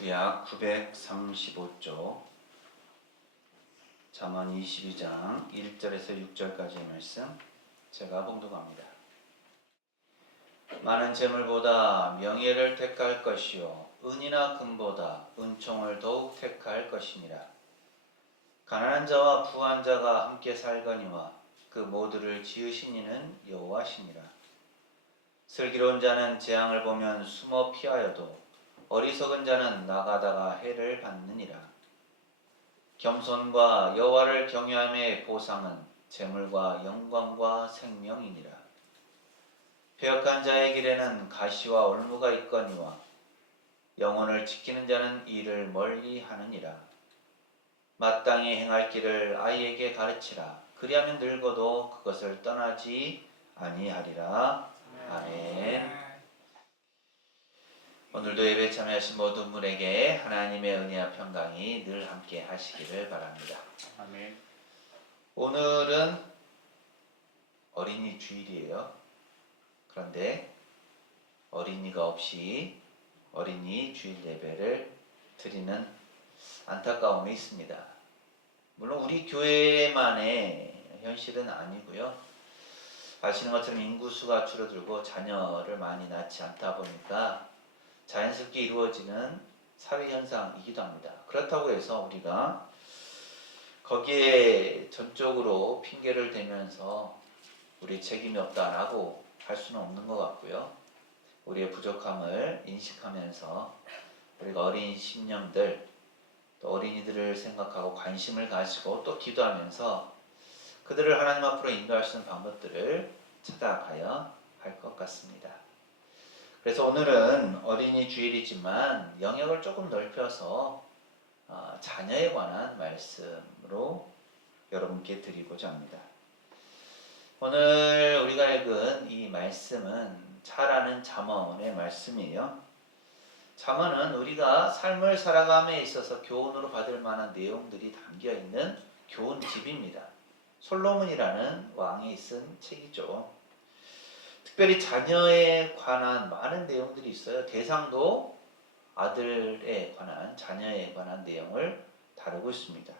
구약 935쪽 잠언 22장 1절에서 6절까지의 말씀 제가 봉독합니다. 많은 재물보다 명예를 택할 것이요 은이나 금보다 은총을 더욱 택할 것이니라. 가난한 자와 부한 자가 함께 살거니와 그 모두를 지으신 이는 여호와시니라. 슬기로운 자는 재앙을 보면 숨어 피하여도 어리석은 자는 나가다가 해를 받느니라. 겸손과 여호와를 경외함의 보상은 재물과 영광과 생명이니라. 배역한 자의 길에는 가시와 올무가 있거니와 영혼을 지키는 자는 이를 멀리 하느니라. 마땅히 행할 길을 아이에게 가르치라. 그리하면 늙어도 그것을 떠나지 아니하리라. 아멘. 오늘도 예배 참여하신 모든 분에게 하나님의 은혜와 평강이 늘 함께 하시기를 바랍니다. 아멘. 오늘은 어린이 주일이에요. 그런데 어린이가 없이 어린이 주일 예배를 드리는 안타까움이 있습니다. 물론 우리 교회만의 현실은 아니고요. 아시는 것처럼 인구수가 줄어들고 자녀를 많이 낳지 않다 보니까 자연스럽게 이루어지는 사회현상이기도 합니다. 그렇다고 해서 우리가 거기에 전적으로 핑계를 대면서 우리 책임이 없다라고 할 수는 없는 것 같고요. 우리의 부족함을 인식하면서 우리가 어린 심령들, 또 어린이들을 생각하고 관심을 가지고 또 기도하면서 그들을 하나님 앞으로 인도할 수 있는 방법들을 찾아가야 할 것 같습니다. 그래서 오늘은 어린이 주일이지만 영역을 조금 넓혀서 자녀에 관한 말씀으로 여러분께 드리고자 합니다. 오늘 우리가 읽은 이 말씀은 잘 아는 잠언의 말씀이에요. 잠언은 우리가 삶을 살아감에 있어서 교훈으로 받을 만한 내용들이 담겨있는 교훈집입니다. 솔로몬이라는 왕이 쓴 책이죠. 특별히 자녀에 관한 많은 내용들이 있어요. 대상도 아들에 관한, 자녀에 관한 내용을 다루고 있습니다.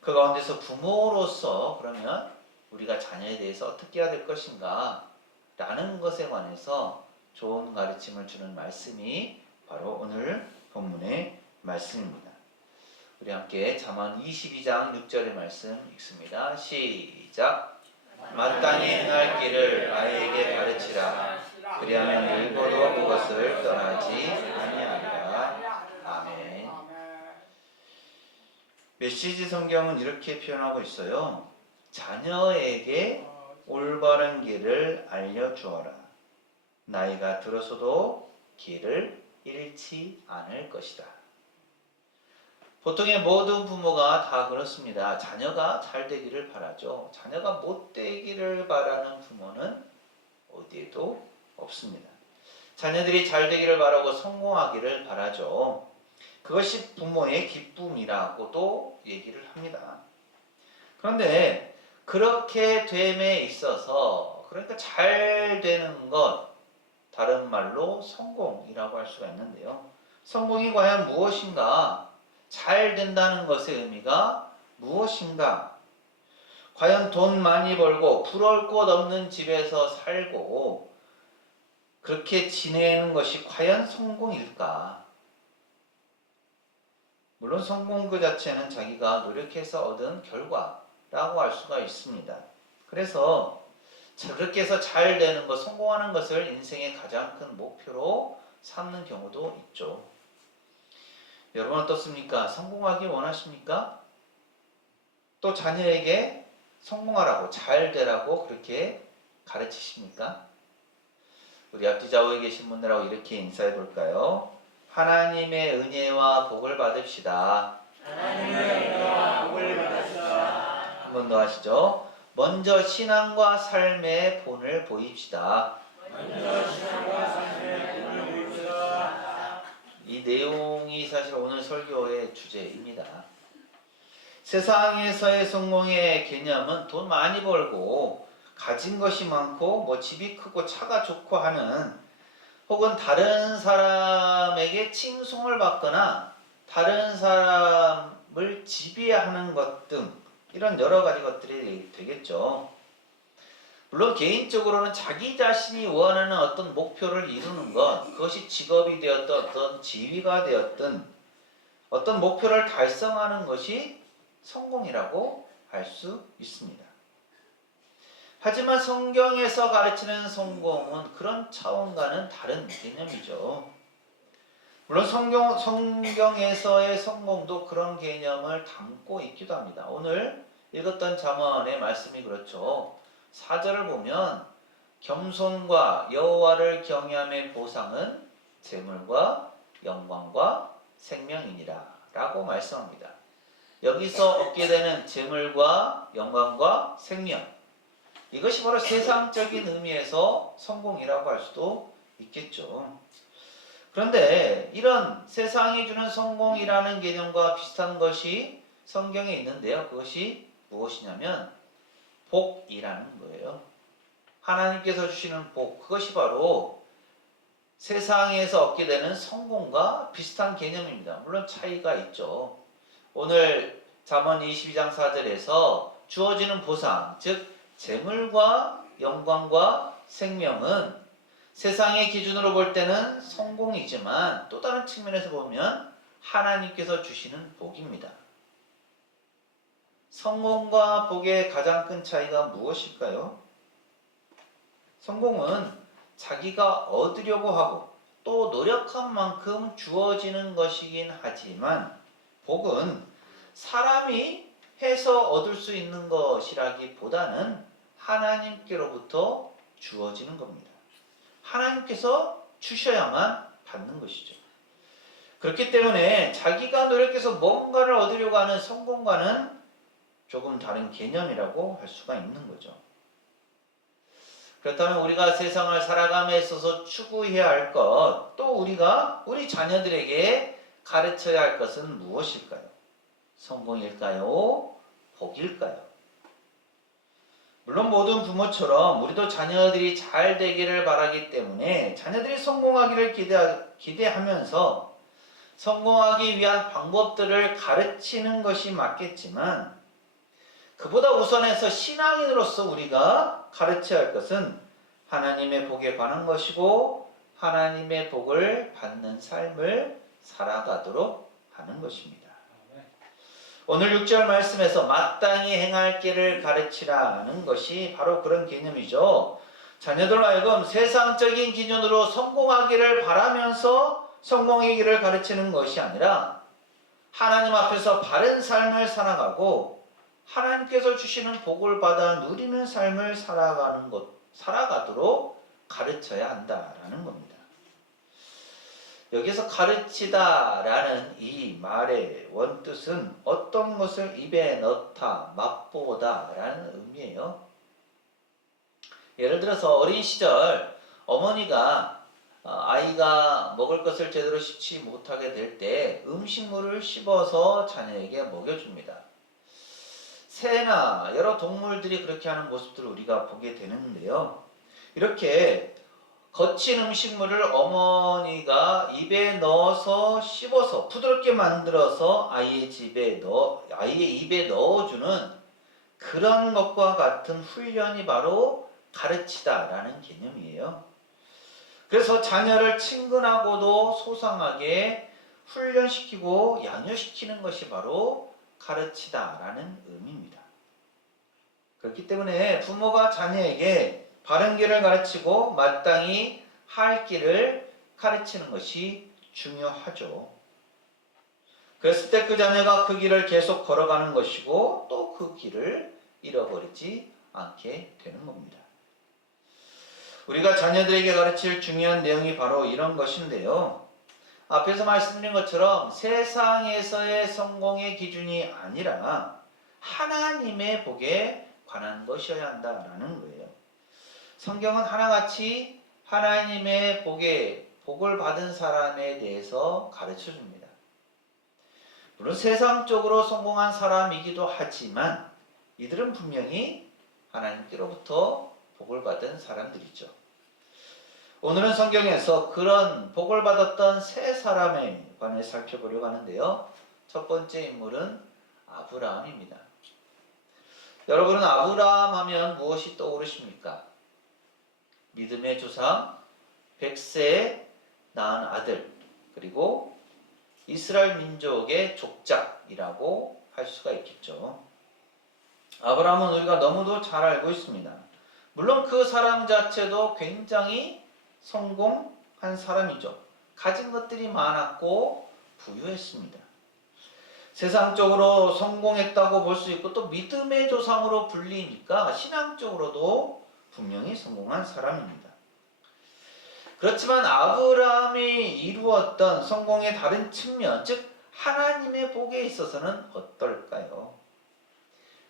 그 가운데서 부모로서 그러면 우리가 자녀에 대해서 어떻게 해야 될 것인가 라는 것에 관해서 좋은 가르침을 주는 말씀이 바로 오늘 본문의 말씀입니다. 우리 함께 잠언 22장 6절의 말씀 읽습니다. 시작! 마땅히 행할 길을 아이에게 가르치라. 그리하면 늙어도 그것을 떠나지 아니하리라. 아멘. 메시지 성경은 이렇게 표현하고 있어요. 자녀에게 올바른 길을 알려주어라. 나이가 들어서도 길을 잃지 않을 것이다. 보통의 모든 부모가 다 그렇습니다. 자녀가 잘 되기를 바라죠. 자녀가 못 되기를 바라는 부모는 어디에도 없습니다. 자녀들이 잘 되기를 바라고 성공하기를 바라죠. 그것이 부모의 기쁨이라고도 얘기를 합니다. 그런데 그렇게 됨에 있어서 그러니까 잘 되는 것, 다른 말로 성공이라고 할 수가 있는데요. 성공이 과연 무엇인가? 잘 된다는 것의 의미가 무엇인가? 과연 돈 많이 벌고 부러울 것 없는 집에서 살고 그렇게 지내는 것이 과연 성공일까? 물론 성공 그 자체는 자기가 노력해서 얻은 결과라고 할 수가 있습니다. 그래서 그렇게 해서 잘 되는 것, 성공하는 것을 인생의 가장 큰 목표로 삼는 경우도 있죠. 여러분 어떻습니까? 성공하기 원하십니까? 또 자녀에게 성공하라고, 잘 되라고 그렇게 가르치십니까? 우리 앞뒤 좌우에 계신 분들하고 이렇게 인사해 볼까요? 하나님의 은혜와 복을 받읍시다. 하나님의 은혜와 복을 받으시다. 한 번 더 하시죠. 먼저 신앙과 삶의 본을 보입시다. 먼저 신앙과 삶의 본을 보입시다. 이 내용이 사실 오늘 설교의 주제입니다. 세상에서의 성공의 개념은 돈 많이 벌고 가진 것이 많고 집이 크고 차가 좋고 하는 혹은 다른 사람에게 칭송을 받거나 다른 사람을 지배하는 것 등 이런 여러 가지 것들이 되겠죠. 물론 개인적으로는 자기 자신이 원하는 어떤 목표를 이루는 것, 그것이 직업이 되었든 어떤 지위가 되었든 어떤 목표를 달성하는 것이 성공이라고 할 수 있습니다. 하지만 성경에서 가르치는 성공은 그런 차원과는 다른 개념이죠. 물론 성경에서의 성공도 그런 개념을 담고 있기도 합니다. 오늘 읽었던 잠언의 말씀이 그렇죠. 4절을 보면 겸손과 여호와를 경외함의 보상은 재물과 영광과 생명이니라 라고 말씀합니다. 여기서 얻게 되는 재물과 영광과 생명, 이것이 바로 세상적인 의미에서 성공이라고 할 수도 있겠죠. 그런데 이런 세상이 주는 성공이라는 개념과 비슷한 것이 성경에 있는데요. 그것이 무엇이냐면 복이라는 거예요. 하나님께서 주시는 복, 그것이 바로 세상에서 얻게 되는 성공과 비슷한 개념입니다. 물론 차이가 있죠. 오늘 잠언 22장 4절에서 주어지는 보상, 즉 재물과 영광과 생명은 세상의 기준으로 볼 때는 성공이지만 또 다른 측면에서 보면 하나님께서 주시는 복입니다. 성공과 복의 가장 큰 차이가 무엇일까요? 성공은 자기가 얻으려고 하고 또 노력한 만큼 주어지는 것이긴 하지만 복은 사람이 해서 얻을 수 있는 것이라기보다는 하나님께로부터 주어지는 겁니다. 하나님께서 주셔야만 받는 것이죠. 그렇기 때문에 자기가 노력해서 뭔가를 얻으려고 하는 성공과는 조금 다른 개념이라고 할 수가 있는 거죠. 그렇다면 우리가 세상을 살아감에 있어서 추구해야 할 것, 또 우리가 우리 자녀들에게 가르쳐야 할 것은 무엇일까요? 성공일까요? 복일까요? 물론 모든 부모처럼 우리도 자녀들이 잘 되기를 바라기 때문에 자녀들이 성공하기를 기대하면서 성공하기 위한 방법들을 가르치는 것이 맞겠지만 그보다 우선해서 신앙인으로서 우리가 가르쳐야 할 것은 하나님의 복에 관한 것이고 하나님의 복을 받는 삶을 살아가도록 하는 것입니다. 오늘 6절 말씀에서 마땅히 행할 길을 가르치라는 것이 바로 그런 개념이죠. 자녀들로 하여금 세상적인 기준으로 성공하기를 바라면서 성공의 길을 가르치는 것이 아니라 하나님 앞에서 바른 삶을 살아가고 하나님께서 주시는 복을 받아 누리는 삶을 살아가도록 가르쳐야 한다라는 겁니다. 여기서 가르치다라는 이 말의 원뜻은 어떤 것을 입에 넣다, 맛보다라는 의미예요. 예를 들어서 어린 시절 어머니가 아이가 먹을 것을 제대로 씹지 못하게 될 때 음식물을 씹어서 자녀에게 먹여줍니다. 새나 여러 동물들이 그렇게 하는 모습들을 우리가 보게 되는데요. 이렇게 거친 음식물을 어머니가 입에 넣어서 씹어서 부드럽게 만들어서 아이의 입에 넣어주는 그런 것과 같은 훈련이 바로 가르치다라는 개념이에요. 그래서 자녀를 친근하고도 소상하게 훈련시키고 양육시키는 것이 바로 가르치다라는 의미입니다. 그렇기 때문에 부모가 자녀에게 바른 길을 가르치고 마땅히 할 길을 가르치는 것이 중요하죠. 그랬을 때 그 자녀가 그 길을 계속 걸어가는 것이고 또 그 길을 잃어버리지 않게 되는 겁니다. 우리가 자녀들에게 가르칠 중요한 내용이 바로 이런 것인데요. 앞에서 말씀드린 것처럼 세상에서의 성공의 기준이 아니라 하나님의 복에 관한 것이어야 한다라는 거예요. 성경은 하나같이 하나님의 복을 받은 사람에 대해서 가르쳐 줍니다. 물론 세상적으로 성공한 사람이기도 하지만 이들은 분명히 하나님께로부터 복을 받은 사람들이죠. 오늘은 성경에서 그런 복을 받았던 세 사람에 관해 살펴보려고 하는데요. 첫 번째 인물은 아브라함입니다. 여러분은 아브라함 하면 무엇이 떠오르십니까? 믿음의 조상, 100세에 낳은 아들, 그리고 이스라엘 민족의 족장이라고 할 수가 있겠죠. 아브라함은 우리가 너무도 잘 알고 있습니다. 물론 그 사람 자체도 굉장히 성공한 사람이죠. 가진 것들이 많았고 부유했습니다. 세상적으로 성공했다고 볼 수 있고 또 믿음의 조상으로 불리니까 신앙적으로도 분명히 성공한 사람입니다. 그렇지만 아브라함이 이루었던 성공의 다른 측면, 즉 하나님의 복에 있어서는 어떨까요?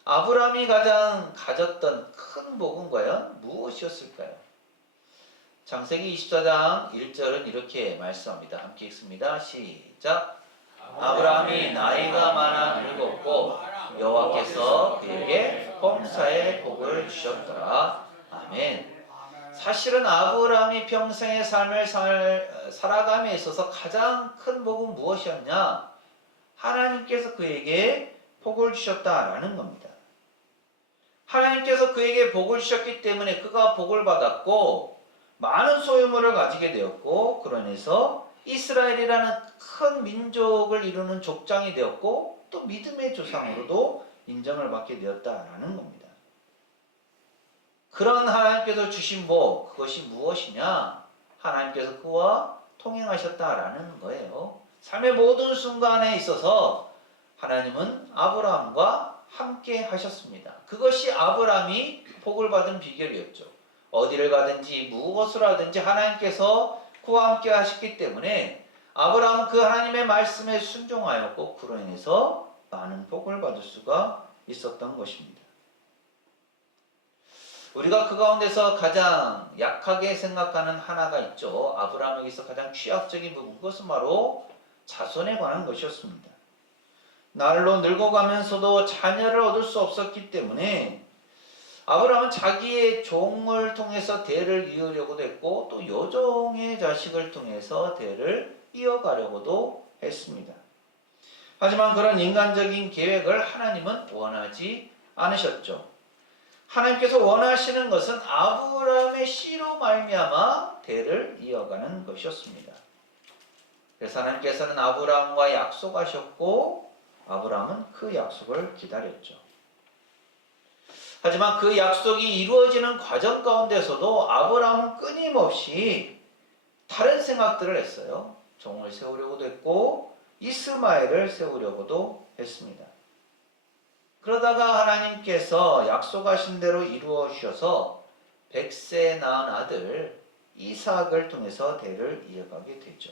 아브라함이 가장 가졌던 큰 복은 과연 무엇이었을까요? 창세기 24장 1절은 이렇게 말씀합니다. 함께 읽습니다. 시작. 아브라함이 나이가 많아 늙었고 여호와께서 그에게 범사의 복을 주셨더라. 아멘. 사실은 아브라함이 평생의 삶을 살아감에 있어서 가장 큰 복은 무엇이었냐? 하나님께서 그에게 복을 주셨다라는 겁니다. 하나님께서 그에게 복을 주셨기 때문에 그가 복을 받았고 많은 소유물을 가지게 되었고 그러면서 이스라엘이라는 큰 민족을 이루는 족장이 되었고 또 믿음의 조상으로도 인정을 받게 되었다라는 겁니다. 그런 하나님께서 주신 복, 그것이 무엇이냐? 하나님께서 그와 통행하셨다라는 거예요. 삶의 모든 순간에 있어서 하나님은 아브라함과 함께 하셨습니다. 그것이 아브라함이 복을 받은 비결이었죠. 어디를 가든지 무엇을 하든지 하나님께서 그와 함께 하셨기 때문에 아브라함은 그 하나님의 말씀에 순종하였고 그로 인해서 많은 복을 받을 수가 있었던 것입니다. 우리가 그 가운데서 가장 약하게 생각하는 하나가 있죠. 아브라함에게서 가장 취약적인 부분, 그것은 바로 자손에 관한 것이었습니다. 날로 늙어가면서도 자녀를 얻을 수 없었기 때문에 아브라함은 자기의 종을 통해서 대를 이으려고도 했고 또 여종의 자식을 통해서 대를 이어가려고도 했습니다. 하지만 그런 인간적인 계획을 하나님은 원하지 않으셨죠. 하나님께서 원하시는 것은 아브라함의 씨로 말미암아 대를 이어가는 것이었습니다. 그래서 하나님께서는 아브라함과 약속하셨고 아브라함은 그 약속을 기다렸죠. 하지만 그 약속이 이루어지는 과정 가운데서도 아브라함은 끊임없이 다른 생각들을 했어요. 종을 세우려고도 했고 이스마엘을 세우려고도 했습니다. 그러다가 하나님께서 약속하신 대로 이루어 주셔서 100세에 낳은 아들 이삭을 통해서 대를 이어가게 되죠.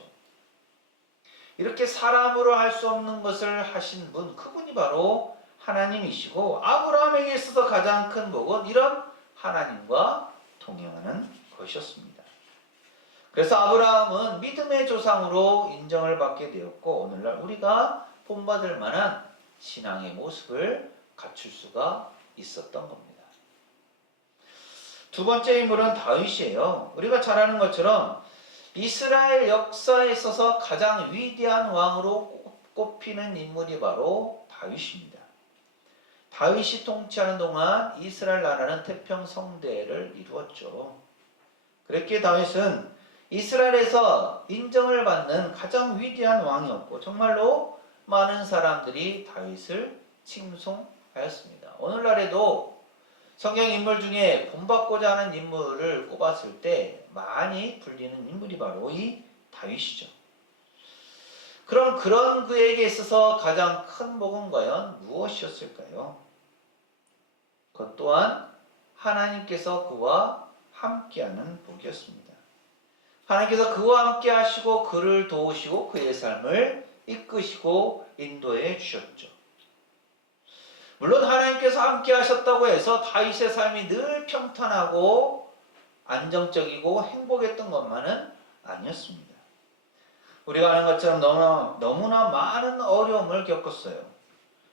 이렇게 사람으로 할 수 없는 것을 하신 분, 그분이 바로 하나님이시고 아브라함에게 있어서 가장 큰 복은 이런 하나님과 동행하는 것이었습니다. 그래서 아브라함은 믿음의 조상으로 인정을 받게 되었고 오늘날 우리가 본받을 만한 신앙의 모습을 갖출 수가 있었던 겁니다. 두 번째 인물은 다윗이에요. 우리가 잘 아는 것처럼 이스라엘 역사에 있어서 가장 위대한 왕으로 꼽히는 인물이 바로 다윗입니다. 다윗이 통치하는 동안 이스라엘 나라는 태평성대를 이루었죠. 그렇기에 다윗은 이스라엘에서 인정을 받는 가장 위대한 왕이었고 정말로 많은 사람들이 다윗을 칭송하였습니다. 오늘날에도 성경 인물 중에 본받고자 하는 인물을 꼽았을 때 많이 불리는 인물이 바로 이 다윗이죠. 그럼 그런 그에게 있어서 가장 큰 복은 과연 무엇이었을까요? 그것 또한 하나님께서 그와 함께하는 복이었습니다. 하나님께서 그와 함께 하시고 그를 도우시고 그의 삶을 이끄시고 인도해 주셨죠. 물론 하나님께서 함께 하셨다고 해서 다윗의 삶이 늘 평탄하고 안정적이고 행복했던 것만은 아니었습니다. 우리가 아는 것처럼 너무나 많은 어려움을 겪었어요.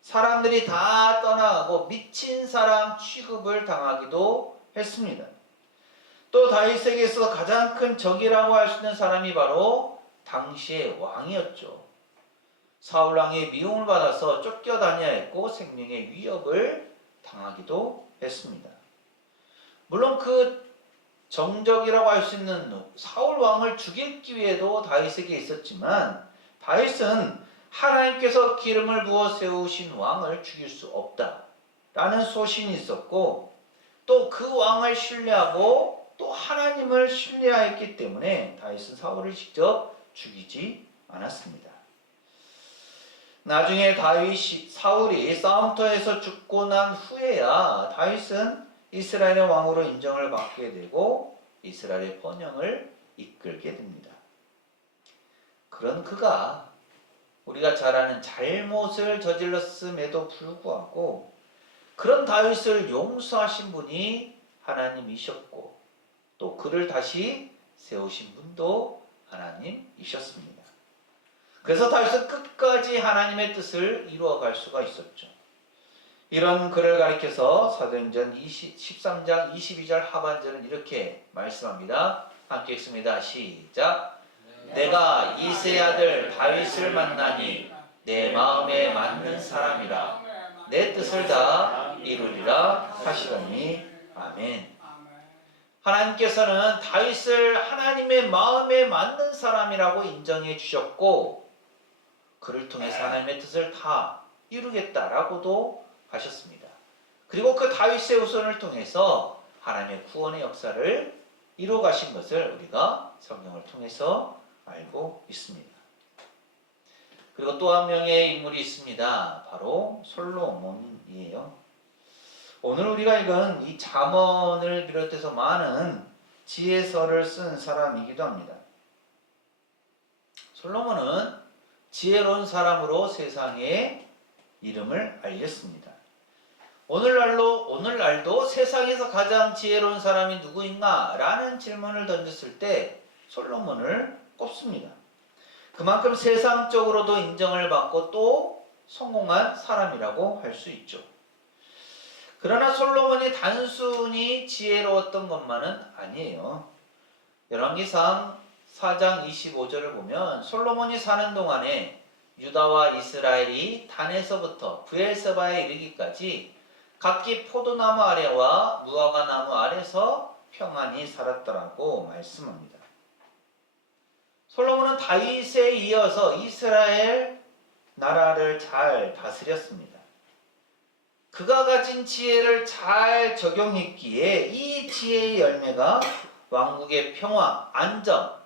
사람들이 다 떠나가고 미친 사람 취급을 당하기도 했습니다. 또 다윗에게 있어서 가장 큰 적이라고 할 수 있는 사람이 바로 당시의 왕이었죠. 사울 왕의 미움을 받아서 쫓겨다녀야 했고 생명의 위협을 당하기도 했습니다. 물론 그 정적이라고 할 수 있는 사울 왕을 죽일 기회도 다윗에게 있었지만 다윗은 하나님께서 기름을 부어 세우신 왕을 죽일 수 없다라는 소신이 있었고 또 그 왕을 신뢰하고 또 하나님을 신뢰하였기 때문에 다윗은 사울을 직접 죽이지 않았습니다. 나중에 사울이 싸움터에서 죽고 난 후에야 다윗은 이스라엘의 왕으로 인정을 받게 되고 이스라엘의 번영을 이끌게 됩니다. 그런 그가 우리가 잘 아는 잘못을 저질렀음에도 불구하고 그런 다윗을 용서하신 분이 하나님이셨고 또 그를 다시 세우신 분도 하나님이셨습니다. 그래서 다윗은 끝까지 하나님의 뜻을 이루어갈 수가 있었죠. 이런 그를 가리켜서 사도행전 13장 22절 하반절은 이렇게 말씀합니다. 함께 읽습니다. 시작. 내가 이새의 아들 다윗을 만나니 내 마음에 맞는 사람이라 내 뜻을 다 이루리라 하시더니 아멘. 하나님께서는 다윗을 하나님의 마음에 맞는 사람이라고 인정해 주셨고 그를 통해서 하나님의 뜻을 다 이루겠다라고도 하셨습니다. 그리고 그 다윗의 후손을 통해서 하나님의 구원의 역사를 이루어 가신 것을 우리가 성경을 통해서 알고 있습니다. 그리고 또 한 명의 인물이 있습니다. 바로 솔로몬이에요. 오늘 우리가 읽은 이 잠언을 비롯해서 많은 지혜서를 쓴 사람이기도 합니다. 솔로몬은 지혜로운 사람으로 세상에 이름을 알렸습니다. 오늘날도 세상에서 가장 지혜로운 사람이 누구인가? 라는 질문을 던졌을 때 솔로몬을 꼽습니다. 그만큼 세상적으로도 인정을 받고 또 성공한 사람이라고 할 수 있죠. 그러나 솔로몬이 단순히 지혜로웠던 것만은 아니에요. 열왕기상 4장 25절을 보면 솔로몬이 사는 동안에 유다와 이스라엘이 단에서부터 브엘세바에 이르기까지 각기 포도나무 아래와 무화과 나무 아래서 평안히 살았더라고 말씀합니다. 솔로몬은 다윗에 이어서 이스라엘 나라를 잘 다스렸습니다. 그가 가진 지혜를 잘 적용했기에 이 지혜의 열매가 왕국의 평화, 안정,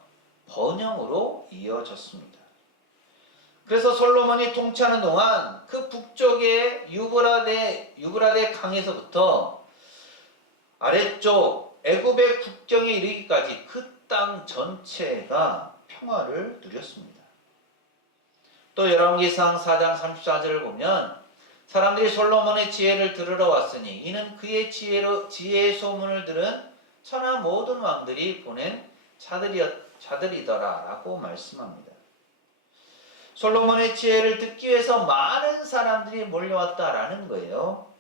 번영으로 이어졌습니다. 그래서 솔로몬이 통치하는 동안 그 북쪽의 유브라데 강에서부터 아래쪽 애굽의 국경에 이르기까지 그 땅 전체가 평화를 누렸습니다. 또 열왕기상 4장 34절을 보면 사람들이 솔로몬의 지혜를 들으러 왔으니 이는 그의 지혜의 소문을 들은 천하 모든 왕들이 보낸 자들이더라 라고 말씀합니다. 솔로몬의 지혜를 듣기 위해서 많은 사람들이 몰려왔다라는 거예요.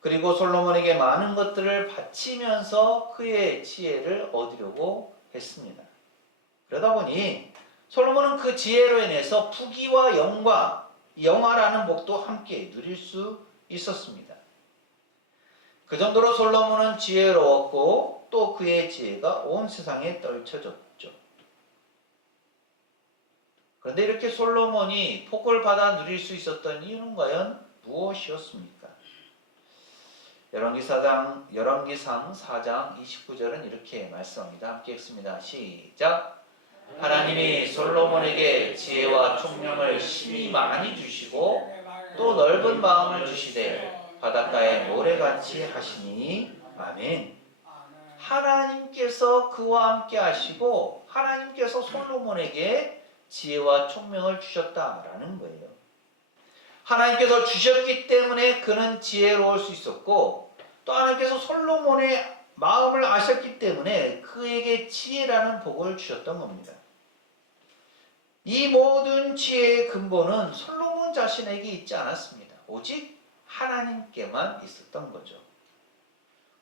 그리고 솔로몬에게 많은 것들을 바치면서 그의 지혜를 얻으려고 했습니다. 그러다 보니 솔로몬은 그 지혜로 인해서 부귀와 영화라는 복도 함께 누릴 수 있었습니다. 그 정도로 솔로몬은 지혜로웠고 또 그의 지혜가 온 세상에 떨쳐졌죠. 그런데 이렇게 솔로몬이 복을 받아 누릴 수 있었던 이유는 과연 무엇이었습니까? 열왕기상 4장 29절은 이렇게 말씀합니다. 함께 읽습니다. 시작. 하나님이 솔로몬에게 지혜와 총명을 심히 많이 주시고 또 넓은 마음을 주시되 바닷가에 모래같이 하시니 아멘. 하나님께서 그와 함께 하시고 하나님께서 솔로몬에게 지혜와 총명을 주셨다라는 거예요. 하나님께서 주셨기 때문에 그는 지혜로울 수 있었고 또 하나님께서 솔로몬의 마음을 아셨기 때문에 그에게 지혜라는 복을 주셨던 겁니다. 이 모든 지혜의 근본은 솔로몬 자신에게 있지 않았습니다. 오직 하나님께만 있었던 거죠.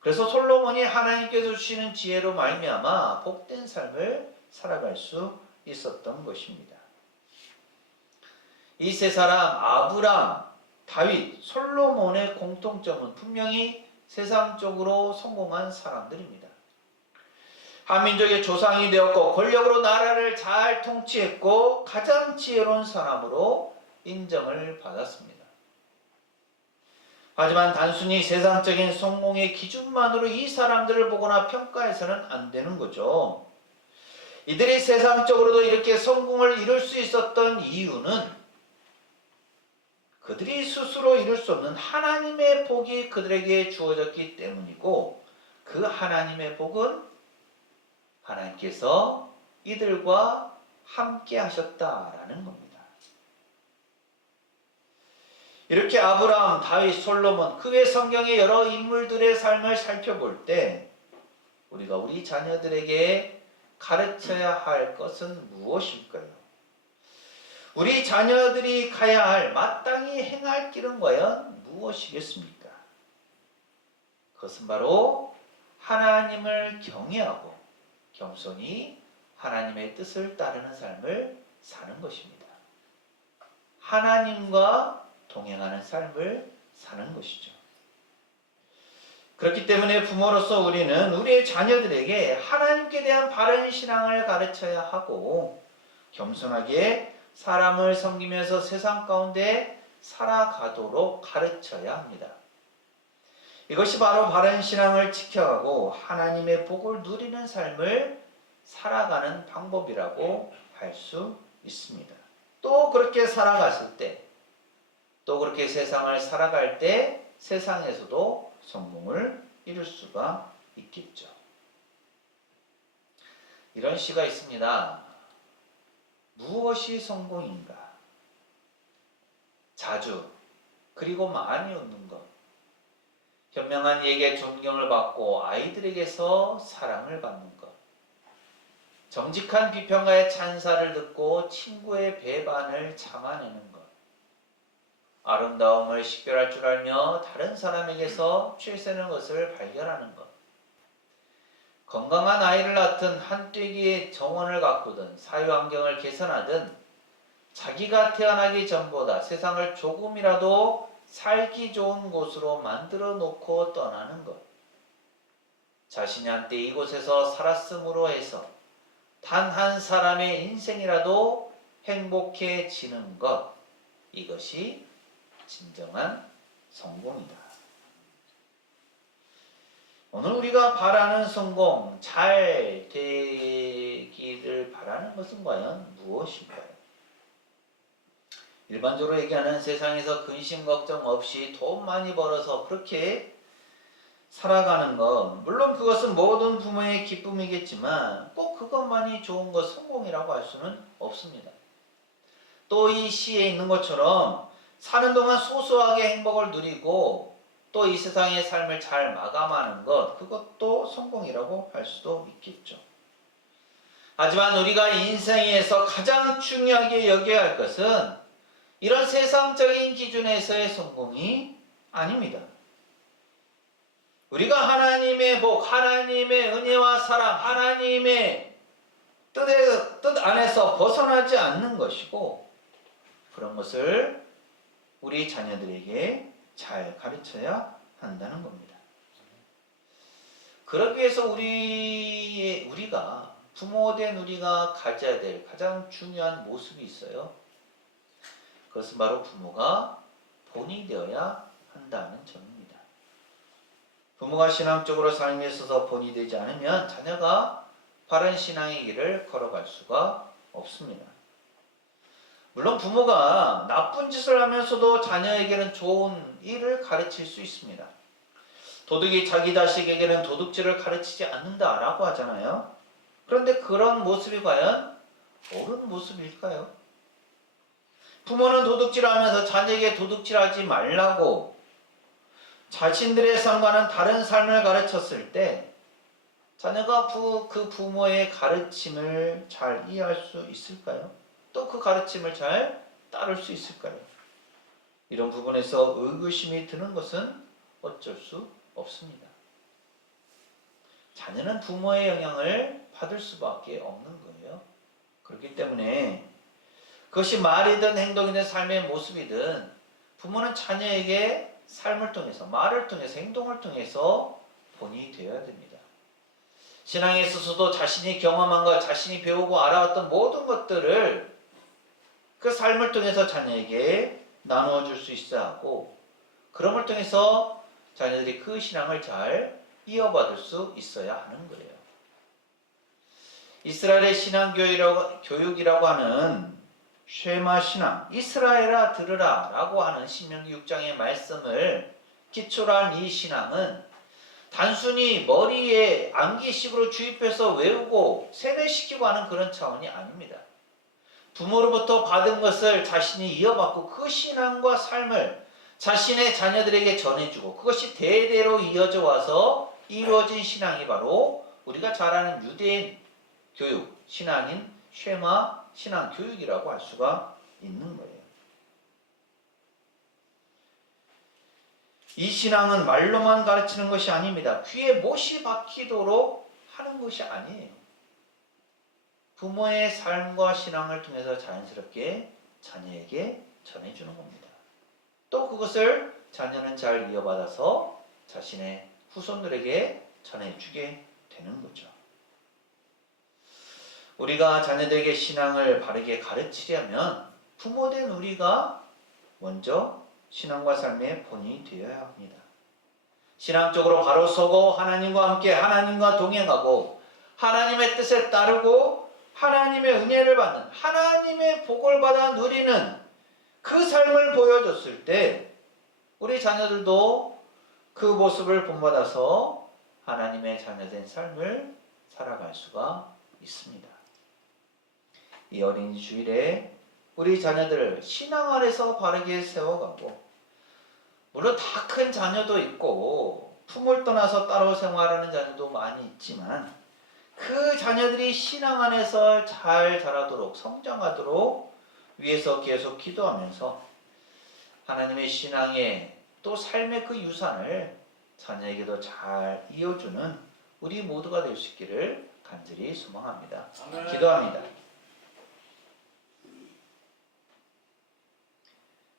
그래서 솔로몬이 하나님께서 주시는 지혜로 말미암아 복된 삶을 살아갈 수 있었던 것입니다. 이 세 사람 아브람, 다윗, 솔로몬의 공통점은 분명히 세상적으로 성공한 사람들입니다. 한민족의 조상이 되었고 권력으로 나라를 잘 통치했고 가장 지혜로운 사람으로 인정을 받았습니다. 하지만 단순히 세상적인 성공의 기준만으로 이 사람들을 보거나 평가해서는 안 되는 거죠. 이들이 세상적으로도 이렇게 성공을 이룰 수 있었던 이유는 그들이 스스로 이룰 수 없는 하나님의 복이 그들에게 주어졌기 때문이고, 그 하나님의 복은 하나님께서 이들과 함께 하셨다라는 겁니다. 이렇게 아브라함, 다윗, 솔로몬, 그 외 성경의 여러 인물들의 삶을 살펴볼 때 우리가 우리 자녀들에게 가르쳐야 할 것은 무엇일까요? 우리 자녀들이 가야 할, 마땅히 행할 길은 과연 무엇이겠습니까? 그것은 바로 하나님을 경외하고 겸손히 하나님의 뜻을 따르는 삶을 사는 것입니다. 하나님과 동행하는 삶을 사는 것이죠. 그렇기 때문에 부모로서 우리는 우리의 자녀들에게 하나님께 대한 바른 신앙을 가르쳐야 하고, 겸손하게 사람을 섬기면서 세상 가운데 살아가도록 가르쳐야 합니다. 이것이 바로 바른 신앙을 지켜가고 하나님의 복을 누리는 삶을 살아가는 방법이라고 할 수 있습니다. 또 그렇게 살아갔을 때, 또 그렇게 세상을 살아갈 때 세상에서도 성공을 이룰 수가 있겠죠. 이런 시가 있습니다. 무엇이 성공인가? 자주 그리고 많이 웃는 것, 현명한 이에게 존경을 받고 아이들에게서 사랑을 받는 것, 정직한 비평가의 찬사를 듣고 친구의 배반을 참아내는 것, 아름다움을 식별할 줄 알며 다른 사람에게서 최선의 것을 발견하는 것, 건강한 아이를 낳든 한떼기의 정원을 가꾸든 사회환경을 개선하든 자기가 태어나기 전보다 세상을 조금이라도 살기 좋은 곳으로 만들어 놓고 떠나는 것, 자신이 한때 이곳에서 살았음으로 해서 단 한 사람의 인생이라도 행복해지는 것, 이것이 진정한 성공이다. 오늘 우리가 바라는 성공, 잘 되기를 바라는 것은 과연 무엇일까요? 일반적으로 얘기하는 세상에서 근심 걱정 없이 돈 많이 벌어서 그렇게 살아가는 것, 물론 그것은 모든 부모의 기쁨이겠지만 꼭 그것만이 좋은 것, 성공이라고 할 수는 없습니다. 또 이 시에 있는 것처럼 사는 동안 소소하게 행복을 누리고 또 이 세상의 삶을 잘 마감하는 것, 그것도 성공이라고 할 수도 있겠죠. 하지만 우리가 인생에서 가장 중요하게 여겨야 할 것은 이런 세상적인 기준에서의 성공이 아닙니다. 우리가 하나님의 복, 하나님의 은혜와 사랑, 하나님의 뜻 안에서 벗어나지 않는 것이고, 그런 것을 우리 자녀들에게 잘 가르쳐야 한다는 겁니다. 그러기 위해서 우리가 부모된 우리가 가져야 될 가장 중요한 모습이 있어요. 그것은 바로 부모가 본이 되어야 한다는 점입니다. 부모가 신앙적으로 삶에 있어서 본이 되지 않으면 자녀가 바른 신앙의 길을 걸어갈 수가 없습니다. 물론 부모가 나쁜 짓을 하면서도 자녀에게는 좋은 일을 가르칠 수 있습니다. 도둑이 자기 자식에게는 도둑질을 가르치지 않는다라고 하잖아요. 그런데 그런 모습이 과연 옳은 모습일까요? 부모는 도둑질하면서 자녀에게 도둑질하지 말라고 자신들의 삶과는 다른 삶을 가르쳤을 때 자녀가 그 부모의 가르침을 잘 이해할 수 있을까요? 또 그 가르침을 잘 따를 수 있을까요? 이런 부분에서 의구심이 드는 것은 어쩔 수 없습니다. 자녀는 부모의 영향을 받을 수밖에 없는 거예요. 그렇기 때문에 그것이 말이든 행동이든 삶의 모습이든 부모는 자녀에게 삶을 통해서, 말을 통해서, 행동을 통해서 본이 되어야 됩니다. 신앙에 있어서도 자신이 경험한 것, 자신이 배우고 알아왔던 모든 것들을 그 삶을 통해서 자녀에게 나누어 줄 수 있어야 하고, 그럼을 통해서 자녀들이 그 신앙을 잘 이어받을 수 있어야 하는 거예요. 이스라엘의 신앙 교육이라고 하는 쉐마 신앙, 이스라엘아 들으라 라고 하는 신명기 6장의 말씀을 기초로 한 이 신앙은 단순히 머리에 암기식으로 주입해서 외우고 세뇌시키고 하는 그런 차원이 아닙니다. 부모로부터 받은 것을 자신이 이어받고 그 신앙과 삶을 자신의 자녀들에게 전해주고 그것이 대대로 이어져 와서 이루어진 신앙이 바로 우리가 잘 아는 유대인 교육, 신앙인 쉐마 신앙 교육이라고 할 수가 있는 거예요. 이 신앙은 말로만 가르치는 것이 아닙니다. 귀에 못이 박히도록 하는 것이 아니에요. 부모의 삶과 신앙을 통해서 자연스럽게 자녀에게 전해주는 겁니다. 또 그것을 자녀는 잘 이어받아서 자신의 후손들에게 전해주게 되는 거죠. 우리가 자녀들에게 신앙을 바르게 가르치려면 부모된 우리가 먼저 신앙과 삶의 본이 되어야 합니다. 신앙적으로 바로 서고 하나님과 함께 하나님과 동행하고 하나님의 뜻에 따르고 하나님의 은혜를 받는, 하나님의 복을 받아 누리는 그 삶을 보여줬을 때 우리 자녀들도 그 모습을 본받아서 하나님의 자녀된 삶을 살아갈 수가 있습니다. 이 어린이 주일에 우리 자녀들을 신앙 안에서 바르게 세워가고, 물론 다 큰 자녀도 있고 품을 떠나서 따로 생활하는 자녀도 많이 있지만 그 자녀들이 신앙 안에서 잘 자라도록 성장하도록 위해서 계속 기도하면서 하나님의 신앙의 또 삶의 그 유산을 자녀에게도 잘 이어주는 우리 모두가 될 수 있기를 간절히 소망합니다. 아멘. 기도합니다.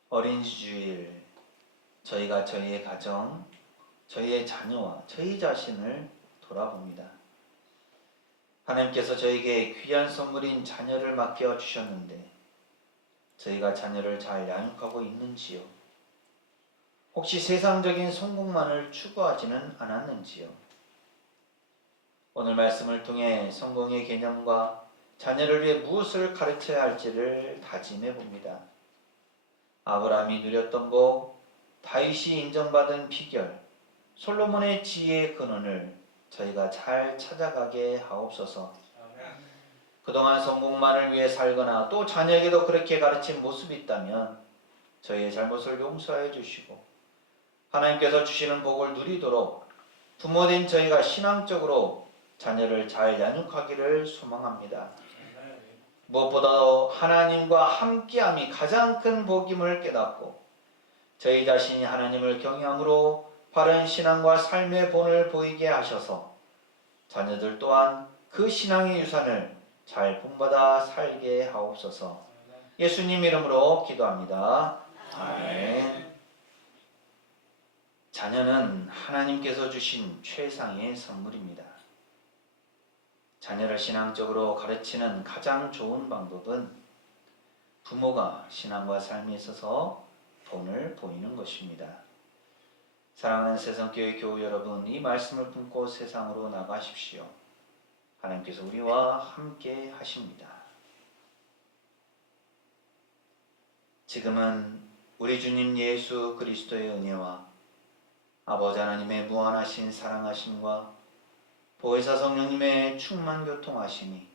어린이집 주일 저희가 저희의 가정, 저희의 자녀와 저희 자신을 돌아봅니다. 하나님께서 저에게 귀한 선물인 자녀를 맡겨 주셨는데 저희가 자녀를 잘 양육하고 있는지요? 혹시 세상적인 성공만을 추구하지는 않았는지요? 오늘 말씀을 통해 성공의 개념과 자녀를 위해 무엇을 가르쳐야 할지를 다짐해 봅니다. 아브라함이 누렸던 복, 다윗이 인정받은 비결, 솔로몬의 지혜의 근원을 저희가 잘 찾아가게 하옵소서. 그동안 성공만을 위해 살거나 또 자녀에게도 그렇게 가르친 모습이 있다면 저희의 잘못을 용서해 주시고 하나님께서 주시는 복을 누리도록 부모된 저희가 신앙적으로 자녀를 잘 양육하기를 소망합니다. 무엇보다도 하나님과 함께함이 가장 큰 복임을 깨닫고 저희 자신이 하나님을 경외함으로 바른 신앙과 삶의 본을 보이게 하셔서 자녀들 또한 그 신앙의 유산을 잘 본받아 살게 하옵소서. 예수님 이름으로 기도합니다. 아멘. 자녀는 하나님께서 주신 최상의 선물입니다. 자녀를 신앙적으로 가르치는 가장 좋은 방법은 부모가 신앙과 삶에 있어서 본을 보이는 것입니다. 사랑하는 세상교회 교우 여러분, 이 말씀을 품고 세상으로 나가십시오. 하나님께서 우리와 함께 하십니다. 지금은 우리 주님 예수 그리스도의 은혜와 아버지 하나님의 무한하신 사랑하심과 보혜사 성령님의 충만 교통하심이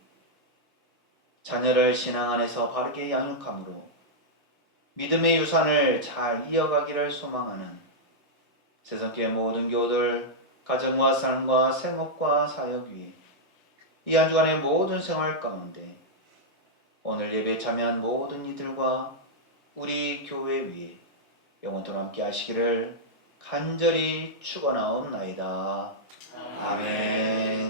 자녀를 신앙 안에서 바르게 양육함으로 믿음의 유산을 잘 이어가기를 소망하는 세상교회 모든 교우들 가정과 삶과 생업과 사역 위에 이 한 주간의 모든 생활 가운데 오늘 예배에 참여한 모든 이들과 우리 교회 위에 영원토록 함께 하시기를 간절히 축원하옵나이다. 아멘.